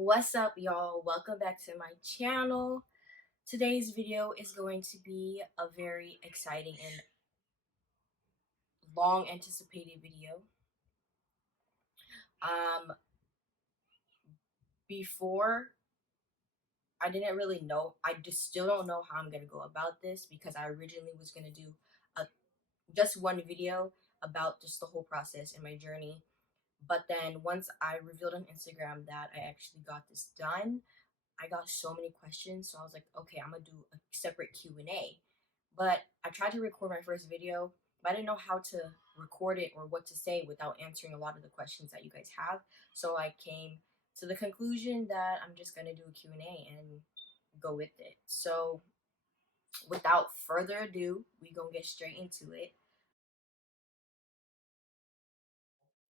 What's up, y'all? Welcome back to my channel. Today's video is going to be a very exciting and long anticipated video. Um before I didn't really know. I just still don't know how I'm going to go about this because I originally was going to do a just one video about just the whole process and my journey. But then once I revealed on Instagram that I actually got this done, I got so many questions, so I was like, okay, I'm gonna do a separate Q&A. But I tried to record my first video, but I didn't know how to record it or what to say without answering a lot of the questions that you guys have. So I came to the conclusion that I'm just gonna do a Q&A and go with it. So without further ado, we gonna get straight into it.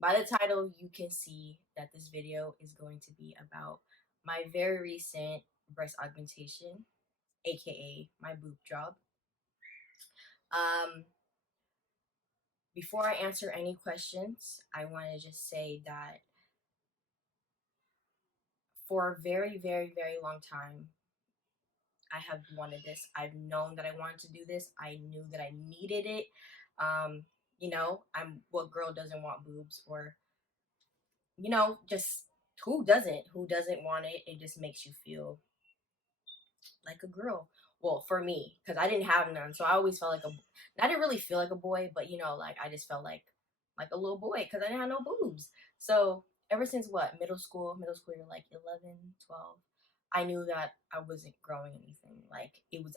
By the title, you can see that this video is going to be about my very recent breast augmentation, aka my boob job. Um, Before I answer any questions, I want to just say that for a very, very, very long time, I have wanted this. I've known that I wanted to do this. I knew that I needed it. Um, I'm what girl doesn't want boobs, or just who doesn't? Who doesn't want it? It just makes you feel like a girl. Well, for me, because I didn't have none, so I always felt like I didn't really feel like a boy, but like I just felt like a little boy because I didn't have no boobs. So ever since what middle school, you're like 11, 12. I knew that I wasn't growing anything. Like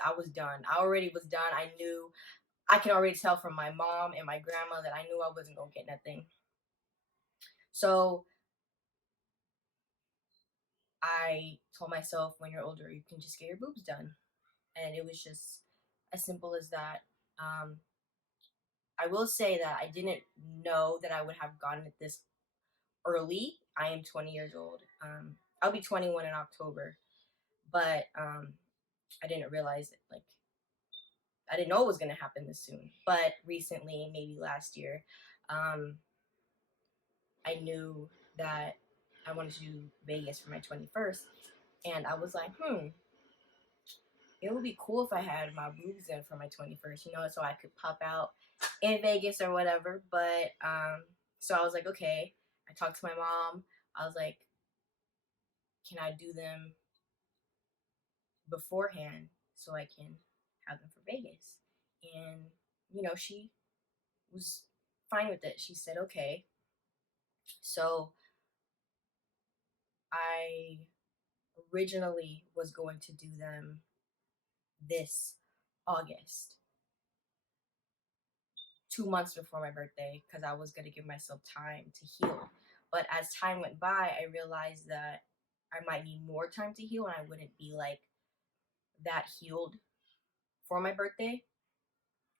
I was done. I already was done. I knew. I can already tell from my mom and my grandma that I knew I wasn't gonna get nothing. So I told myself, when you're older, you can just get your boobs done, and it was just as simple as that. Um, I will say that I didn't know that I would have gotten it this early. I am 20 years old. I'll be 21 in October, but I didn't realize it. Like, I didn't know it was gonna happen this soon. But recently, maybe last year, um, I knew that I wanted to do Vegas for my 21st, and I was like, it would be cool if I had my boobs in for my 21st, so I could pop out in Vegas or whatever. But so I was like, okay. I talked to my mom. I was like, can I do them beforehand so I can have them for Vegas? And she was fine with it. She said, okay. So I originally was going to do them this August, 2 months before my birthday, because I was going to give myself time to heal. But as time went by, I realized that I might need more time to heal, and I wouldn't be like that healed for my birthday,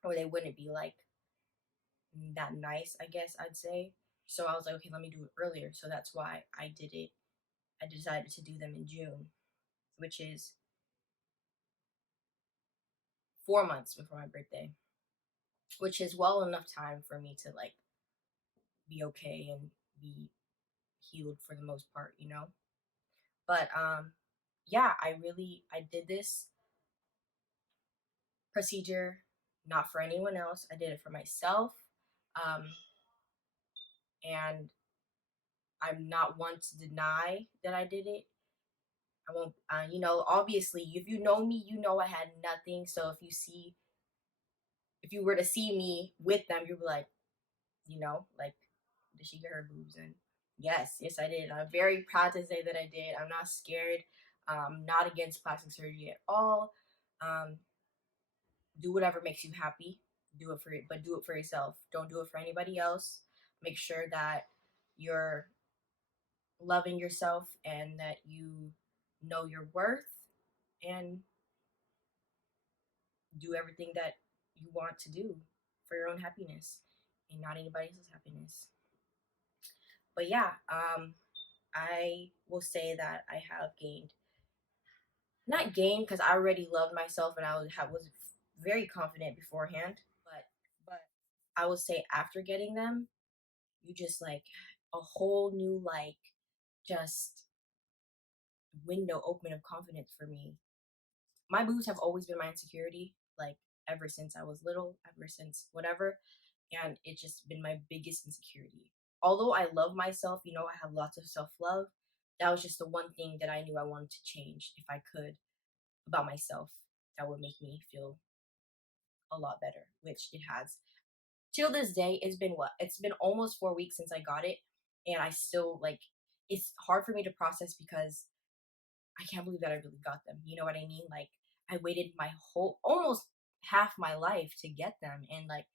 or they wouldn't be like that nice, I guess I'd say. So I was like, okay, let me do it earlier. So that's why I did it. I decided to do them in June, which is 4 months before my birthday, which is well enough time for me to like be okay and be healed for the most part. But yeah, I did this procedure not for anyone else. I did it for myself. Um and I'm not one to deny that I did it. I won't obviously, if you know me, I had nothing. So if you were to see me with them, you'd be like, like, did she get her boobs in? Yes, I did. I'm very proud to say that I did. I'm not scared. Not against plastic surgery at all. Um, do whatever makes you happy. But do it for yourself. Don't do it for anybody else. Make sure that you're loving yourself and that you know your worth, and do everything that you want to do for your own happiness and not anybody else's happiness. But yeah, I will say that I have gained, not gained because I already loved myself and was very confident beforehand, but I will say after getting them, you just like a whole new, like, just window open of confidence for me. My boobs have always been my insecurity, like ever since I was little, ever since whatever, and it's just been my biggest insecurity. Although I love myself, I have lots of self love. That was just the one thing that I knew I wanted to change if I could about myself. That would make me feel a lot better, which it has. Till this day, it's been what? It's been almost 4 weeks since I got it, and I still like. It's hard for me to process because I can't believe that I really got them. You know what I mean? Like I waited my whole almost half my life to get them, and like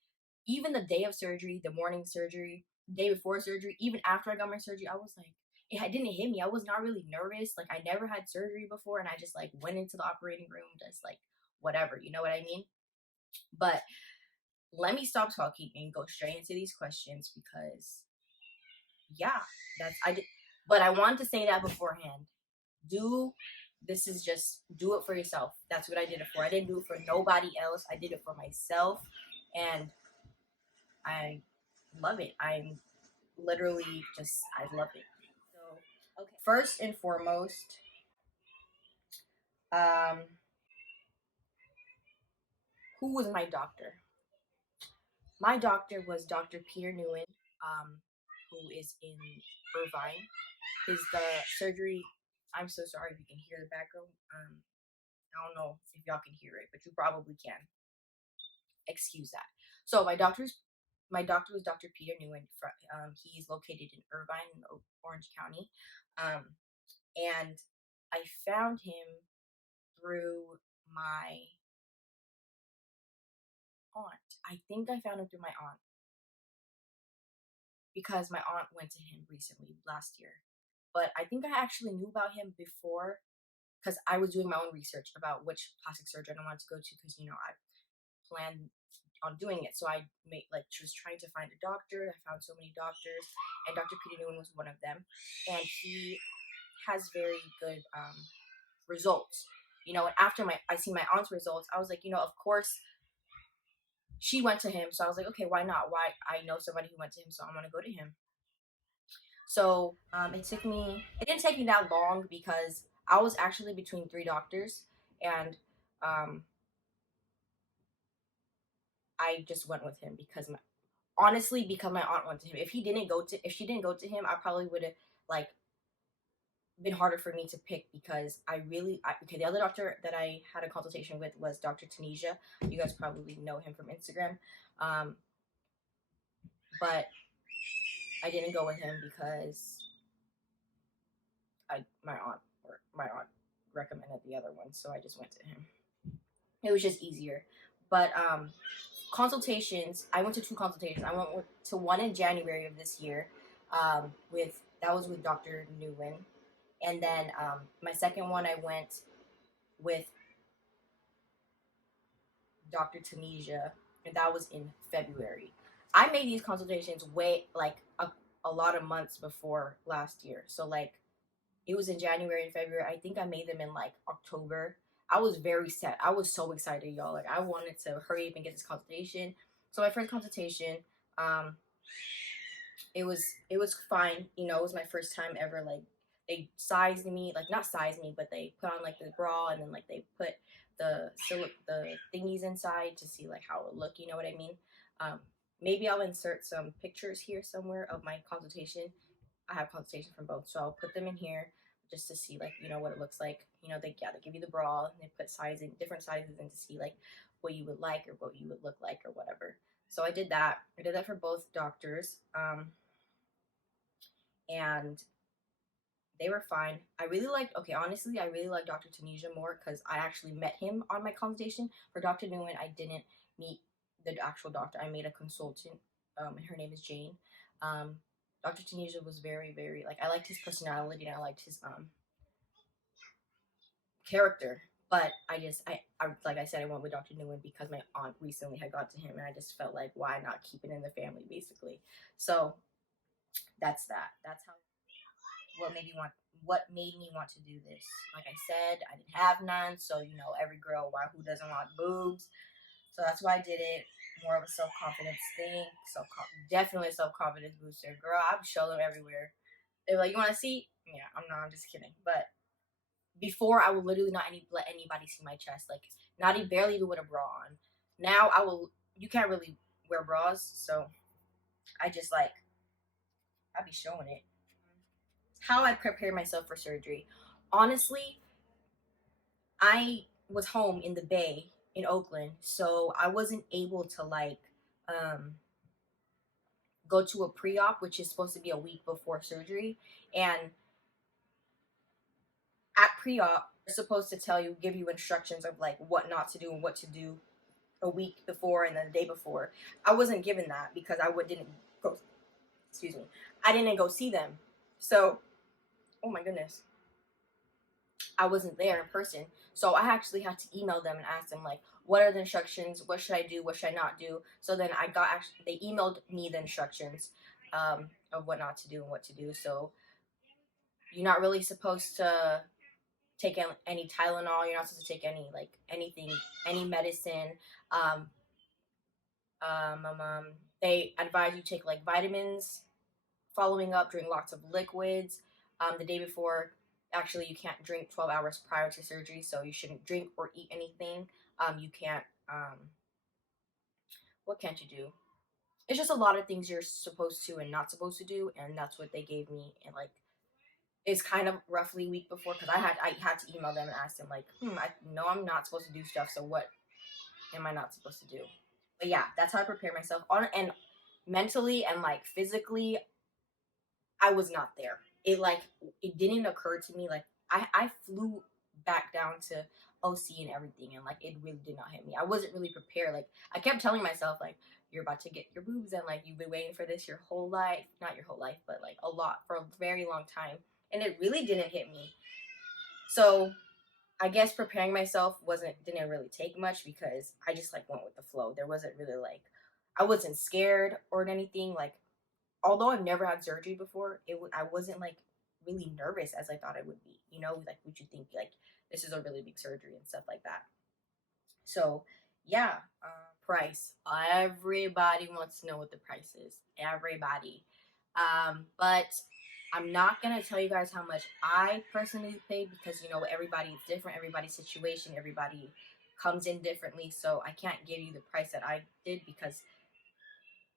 even the day of surgery, the morning surgery, day before surgery, even after I got my surgery, I was like, it didn't hit me. I was not really nervous. Like I never had surgery before, and I just like went into the operating room, just like whatever. You know what I mean? But let me stop talking and go straight into these questions because yeah, that's I did. But I wanted to say that beforehand. This is just do it for yourself. That's what I did it for. I didn't do it for nobody else. I did it for myself, and I love it. I'm literally just I love it. So okay, first and foremost, um, who was my doctor? My doctor was Dr. Peter Nguyen, who is in Irvine. Is the surgery? I'm so sorry if you can hear the background. I don't know if y'all can hear it, but you probably can. Excuse that. So my doctor was Dr. Peter Nguyen. He's located in Irvine, in Orange County, and I found him through my aunt. I think I found him through my aunt because my aunt went to him recently last year. But I think I actually knew about him before because I was doing my own research about which plastic surgeon I wanted to go to because I planned on doing it. So I made just trying to find a doctor. I found so many doctors, and Dr. Peter Nguyen was one of them, and he has very good results. And after I see my aunt's results, I was like, of course she went to him, so I was like, okay, why not? Why I know somebody who went to him, so I'm gonna go to him. So it didn't take me that long because I was actually between three doctors, and I just went with him because honestly because my aunt went to him. If she didn't go to him, I probably would have like been harder for me to pick because okay, the other doctor that I had a consultation with was Dr. Tunisia. You guys probably know him from Instagram. But I didn't go with him because my aunt recommended the other one, so I just went to him. It was just easier. But consultations, I went to two consultations. I went to one in January of this year, that was with Dr. Nguyen, and then my second one I went with Dr. Tunisia, and that was in February. I made these consultations way a lot of months before last year. So like it was in January and February. I think I made them in like October. I was very sad. I was so excited, y'all. Like I wanted to hurry up and get this consultation. So my first consultation, it was fine. It was my first time ever. Like they sized me, like not sized me, but they put on like the bra and then like they put the thingies inside to see like how it would look. You know what I mean? Maybe I'll insert some pictures here somewhere of my consultation. I have consultation from both, so I'll put them in here just to see like what it looks like. They give you the bra and they put different sizes in to see like what you would like or what you would look like or whatever. So I did that. I did that for both doctors, and they were fine. Honestly, I really like Dr. Tunisia more because I actually met him on my consultation. For Dr. Nguyen, I didn't meet the actual doctor. I made a consultant, and her name is Jane. Dr. Tunisia was very, very I liked his personality and I liked his character. But I like I said, I went with Dr. Nguyen because my aunt recently had gone to him, and I just felt like why not keep it in the family, basically. So that's that. That's how what made me want to do this. Like I said, I didn't have none, so every girl, who doesn't want boobs? So that's why I did it. More of a self-confidence thing. Definitely a self-confidence booster. Girl, I would show them everywhere. They're like, you want to see? Yeah, I'm just kidding. But before I would literally not let anybody see my chest, like not even barely even with a bra on. Now I will. You can't really wear bras, so I just like I be showing it. How I prepare myself for surgery. Honestly, I was home in the Bay in Oakland, so I wasn't able to like um go to a pre-op, which is supposed to be a week before surgery. And at pre-op, they're supposed to tell you, give you instructions of like what not to do and what to do a week before and then the day before. I wasn't given that because didn't go. Excuse me. I didn't go see them. So, oh my goodness, I wasn't there in person. So I actually had to email them and ask them like, what are the instructions? What should I do? What should I not do? So then they emailed me the instructions of what not to do and what to do. So you're not really supposed to take any Tylenol. You're not supposed to take any like anything, any medicine. Um, they advise you take like vitamins. Following up, drink lots of liquids. The day before, actually, you can't drink 12 hours prior to surgery, so you shouldn't drink or eat anything. You can't. What can't you do? It's just a lot of things you're supposed to and not supposed to do, and that's what they gave me. And like, it's kind of roughly a week before because I had to email them and ask them like, I know I'm not supposed to do stuff, so what am I not supposed to do? But yeah, that's how I prepare myself on and mentally and like physically. I was not there. It didn't occur to me like I flew back down to OC and everything, and like it really did not hit me. I wasn't really prepared. Like I kept telling myself like you're about to get your boobs and like you've been waiting for this your whole life, not your whole life, but like a lot for a very long time, and it really didn't hit me. So I guess preparing myself didn't really take much because I just like went with the flow. There wasn't really like I wasn't scared or anything. Like although I've never had surgery before, I wasn't like really nervous as I thought I would be. You know, like would you think like this is a really big surgery and stuff like that. So yeah, price. Everybody wants to know what the price is. Everybody. But I'm not gonna tell you guys how much I personally paid because you know everybody's different, everybody's situation, everybody comes in differently. So I can't give you the price that I did because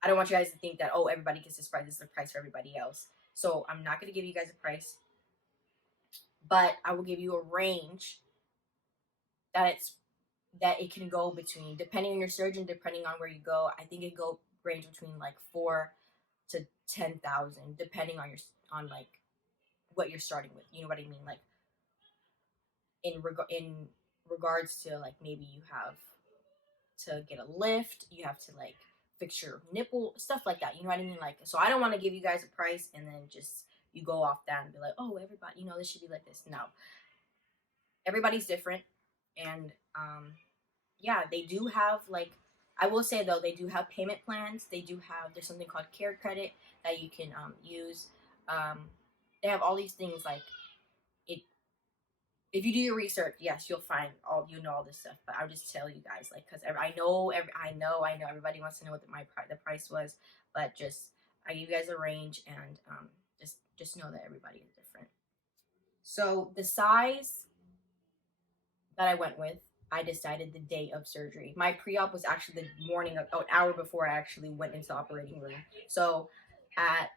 I don't want you guys to think that, oh, everybody gets this price. This is the price for everybody else. So I'm not going to give you guys a price, but I will give you a range that it can go between, depending on your surgeon, depending on where you go. I think it go range between like 4 to 10,000, depending on like what you're starting with. You know what I mean? Like in regards to like maybe you have to get a lift, you have to like fix your nipple, stuff like that. You know what I mean? Like, so I don't want to give you guys a price and then just you go off that and be like, oh, everybody, you know, this should be like this. No, everybody's different, and yeah, they do have like. I will say though, they do have payment plans. There's something called Care Credit that you can use. They have all these things like it if you do your research, yes, you'll know all this stuff. But I'll just tell you guys, like, because I know everybody wants to know what the price was, but just I give you guys a range, and just know that everybody is different. So the size that I went with, I decided the day of surgery. My pre-op was actually the morning of an hour before I actually went into the operating room. So at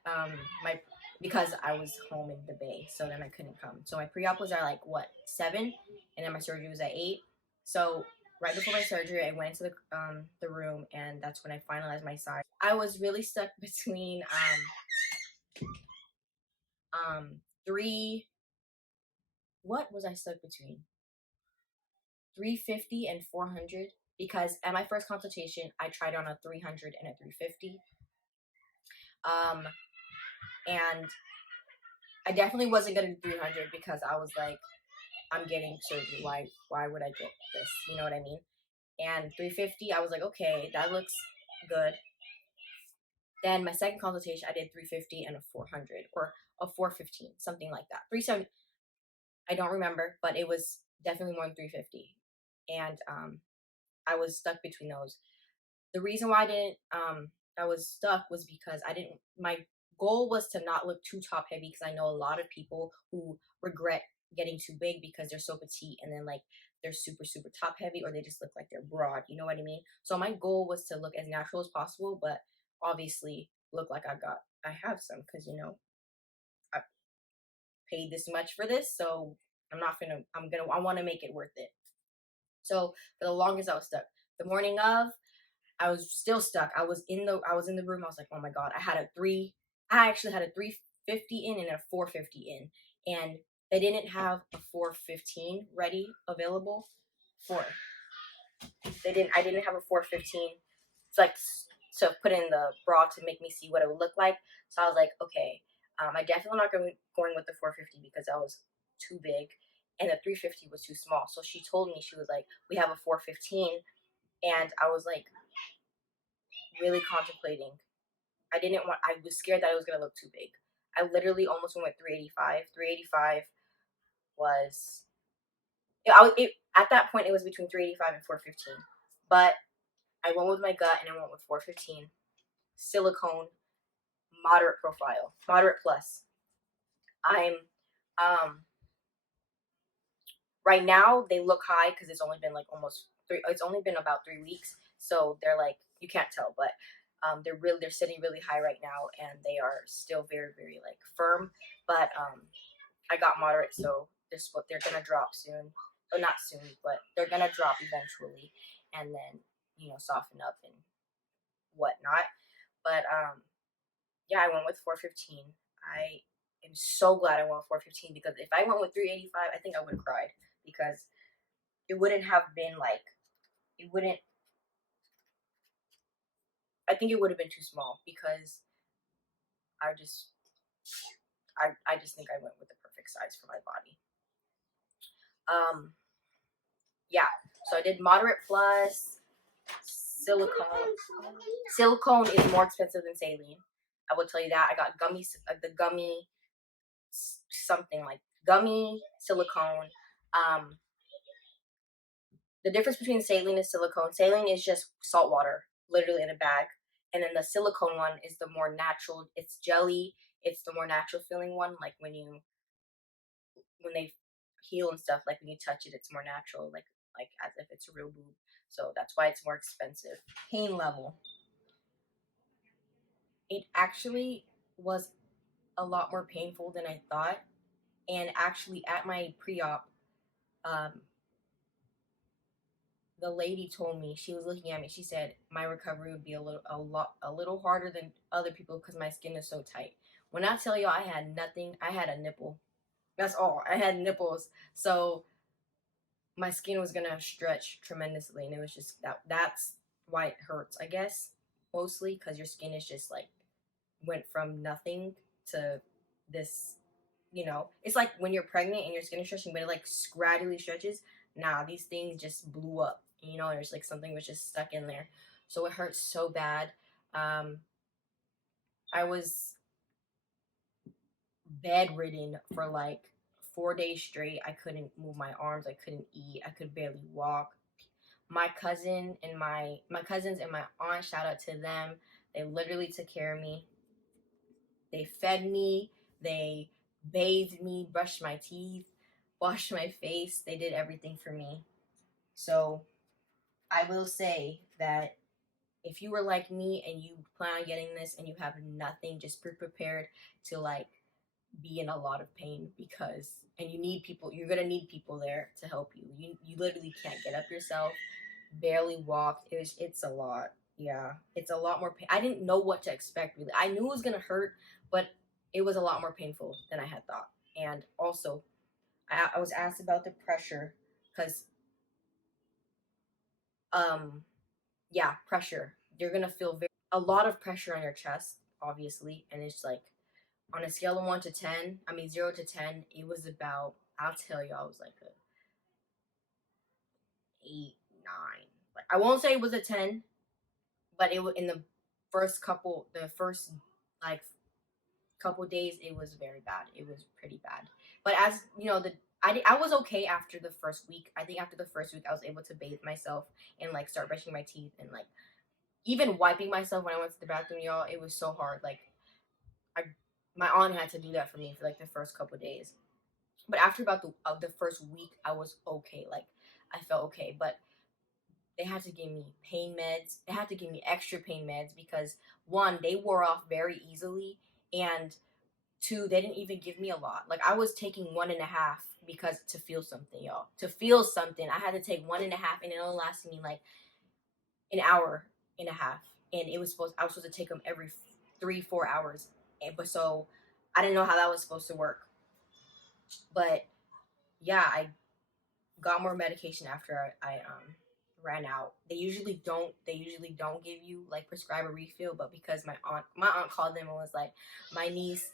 my because I was home in the Bay, so then I couldn't come. So my pre-op was at like what 7, and then my surgery was at 8. So right before my surgery, I went into the room, and that's when I finalized my size. I was really stuck between 3. What was I stuck between? 350 and 400 because at my first consultation I tried on a 300 and a 350. And I definitely wasn't gonna do 300 because I was like, I'm getting surgery. Why would I get this? You know what I mean? And 350, I was like, okay, that looks good. Then my second consultation, I did 350 and a 400 or a 415, something like that. 370, I don't remember, but it was definitely more than 350. And I was stuck between those. The reason why I was stuck was because my goal was to not look too top heavy because I know a lot of people who regret getting too big because they're so petite, and then like they're super super top heavy, or they just look like they're broad, you know what I mean? So my goal was to look as natural as possible, but obviously look like I have some, because I paid this much for this, so I want to make it worth it. So for the longest I was stuck. The morning of, I was still stuck. I was in the room. I was like, oh my god. I actually had a 350 in and a 450 in, and they didn't have a 415 ready available for. I didn't have a 415. It's like to put in the bra to make me see what it would look like. So I was like, okay, I definitely not going with the 450 because that was too big, and the 350 was too small. So she told me, she was like, we have a 415, and I was like really contemplating. I was scared that it was gonna look too big. I literally almost went with 385. 385 was, at that point it was between 385 and 415, but I went with my gut and I went with 415. Silicone, moderate profile, moderate plus. I'm right now they look high because it's only been like almost three. It's only been about 3 weeks, so they're like, you can't tell, but they're sitting really high right now, and they are still very very like firm. But I got moderate, so they're gonna drop soon. Or not soon, but they're gonna drop eventually, and then soften up and whatnot. But yeah, I went with 415. I am so glad I went with 415, because if I went with 385, I think I would have cried, because it wouldn't have been like, it wouldn't. I think it would have been too small, because I just I just think I went with the perfect size for my body. Um, yeah. So I did moderate plus silicone. Silicone is more expensive than saline. I will tell you that. I got the gummy something like gummy silicone. Um, the difference between saline and silicone. Saline is just salt water, literally in a bag, and then the silicone one is the more natural. It's jelly. It's the more natural feeling one. Like when they heal and stuff, like when you touch it, it's more natural, like as if it's a real boob. So that's why it's more expensive. Pain level. It actually was a lot more painful than I thought. And actually, at my pre-op, um, the lady told me, she was looking at me. She said my recovery would be a little harder than other people because my skin is so tight. When I tell you I had nothing, I had a nipple. That's all. I had nipples. So my skin was gonna stretch tremendously, and it was just that's why it hurts, I guess, mostly because your skin is just like went from nothing to this. It's like when you're pregnant and your skin is stretching, but it like gradually stretches. Nah, these things just blew up, and there's like something was just stuck in there, so it hurts so bad. I was bedridden for like 4 days straight. I couldn't move my arms, I couldn't eat, I could barely walk. My cousins and my aunt, shout out to them, they literally took care of me. They fed me, they bathed me, brushed my teeth, washed my face. They did everything for me. So I will say that if you were like me and you plan on getting this and you have nothing, just be prepared to like be in a lot of pain, because and you're gonna need people there to help you. You literally can't get up yourself, barely walk. It's a lot. Yeah, it's a lot more pain. I didn't know what to expect, really. I knew it was gonna hurt, but it was a lot more painful than I had thought. And also, I was asked about the pressure, because yeah, pressure. You're gonna feel a lot of pressure on your chest, obviously, and it's like on a scale of 1 to 10, I mean 0 to 10, it was about, I'll tell you, I was like a 8, 9. Like, I won't say it was a 10, but it was in the first like couple days, it was very bad. It was pretty bad. But as you know, I was okay after the first week. I think after the first week, I was able to bathe myself and like start brushing my teeth and like even wiping myself when I went to the bathroom, y'all. It was so hard. Like I, my aunt had to do that for me for like the first couple days. But after about the first week, I was okay. Like I felt okay, but they had to give me pain meds. They had to give me extra pain meds because one, they wore off very easily, and two, they didn't even give me a lot. Like I was taking 1.5 because to feel something, y'all. To feel something, I had to take 1.5, and it only lasted me like an hour and a half. And I was supposed to take them every 3-4 hours. But so I didn't know how that was supposed to work. But yeah, I got more medication after I ran out. They usually don't give you like prescribe a refill, but because my aunt called them and was like, my niece,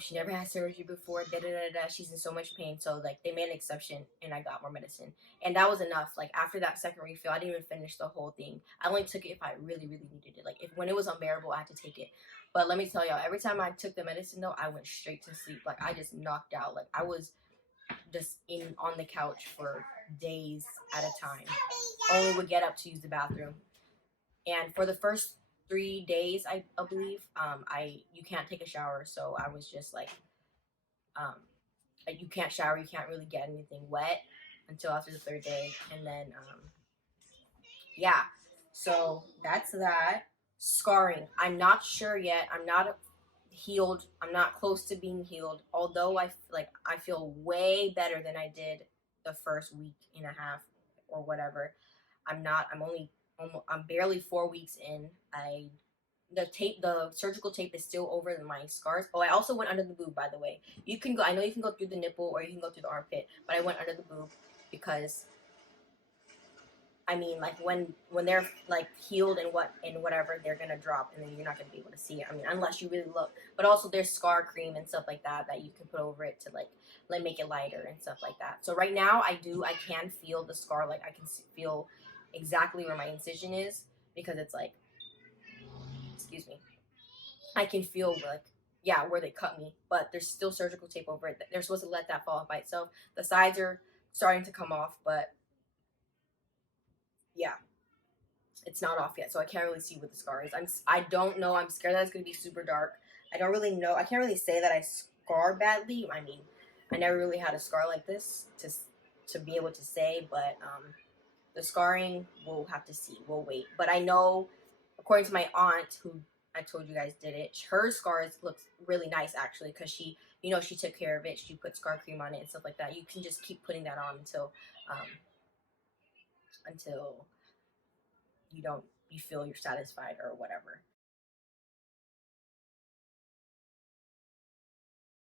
she never had surgery before, da da da da, she's in so much pain, so like they made an exception and I got more medicine, and that was enough. Like after that second refill, I didn't even finish the whole thing. I only took it if I really really needed it. Like if when it was unbearable, I had to take it. But let me tell y'all, every time I took the medicine though, I went straight to sleep. Like I just knocked out. Like I was just in on the couch for days at a time. Only would get up to use the bathroom. And for the first 3 days, I believe, I you can't take a shower, so I was just um, you can't shower, you can't really get anything wet until after the third day, and then yeah. So that's that. Scarring. I'm not sure yet. I'm not healed. I'm not close to being healed. Although I feel way better than I did the first week and a half or whatever. I'm not. I'm barely 4 weeks in. The surgical tape is still over my scars. Oh, I also went under the boob, by the way. You can go. I know you can go through the nipple or you can go through the armpit, but I went under the boob because I mean, like when they're like healed and whatever, they're gonna drop, and then you're not gonna be able to see it. I mean, unless you really look. But also, there's scar cream and stuff like that that you can put over it to like make it lighter and stuff like that. So right now, I can feel the scar. Like I can feel exactly where my incision is because it's like, excuse me, I can feel like yeah where they cut me, but there's still surgical tape over it. They're supposed to let that fall off by itself. The sides are starting to come off, but yeah, it's not off yet, so I can't really see what the scar is. I don't know. I'm scared that it's gonna be super dark. I don't really know. I can't really say that I scar badly. I mean, I never really had a scar like this to be able to say, but the scarring we'll have to see. We'll wait. But I know, according to my aunt, who I told you guys did it, her scars looks really nice actually because she took care of it. She put scar cream on it and stuff like that. You can just keep putting that on until you feel you're satisfied or whatever.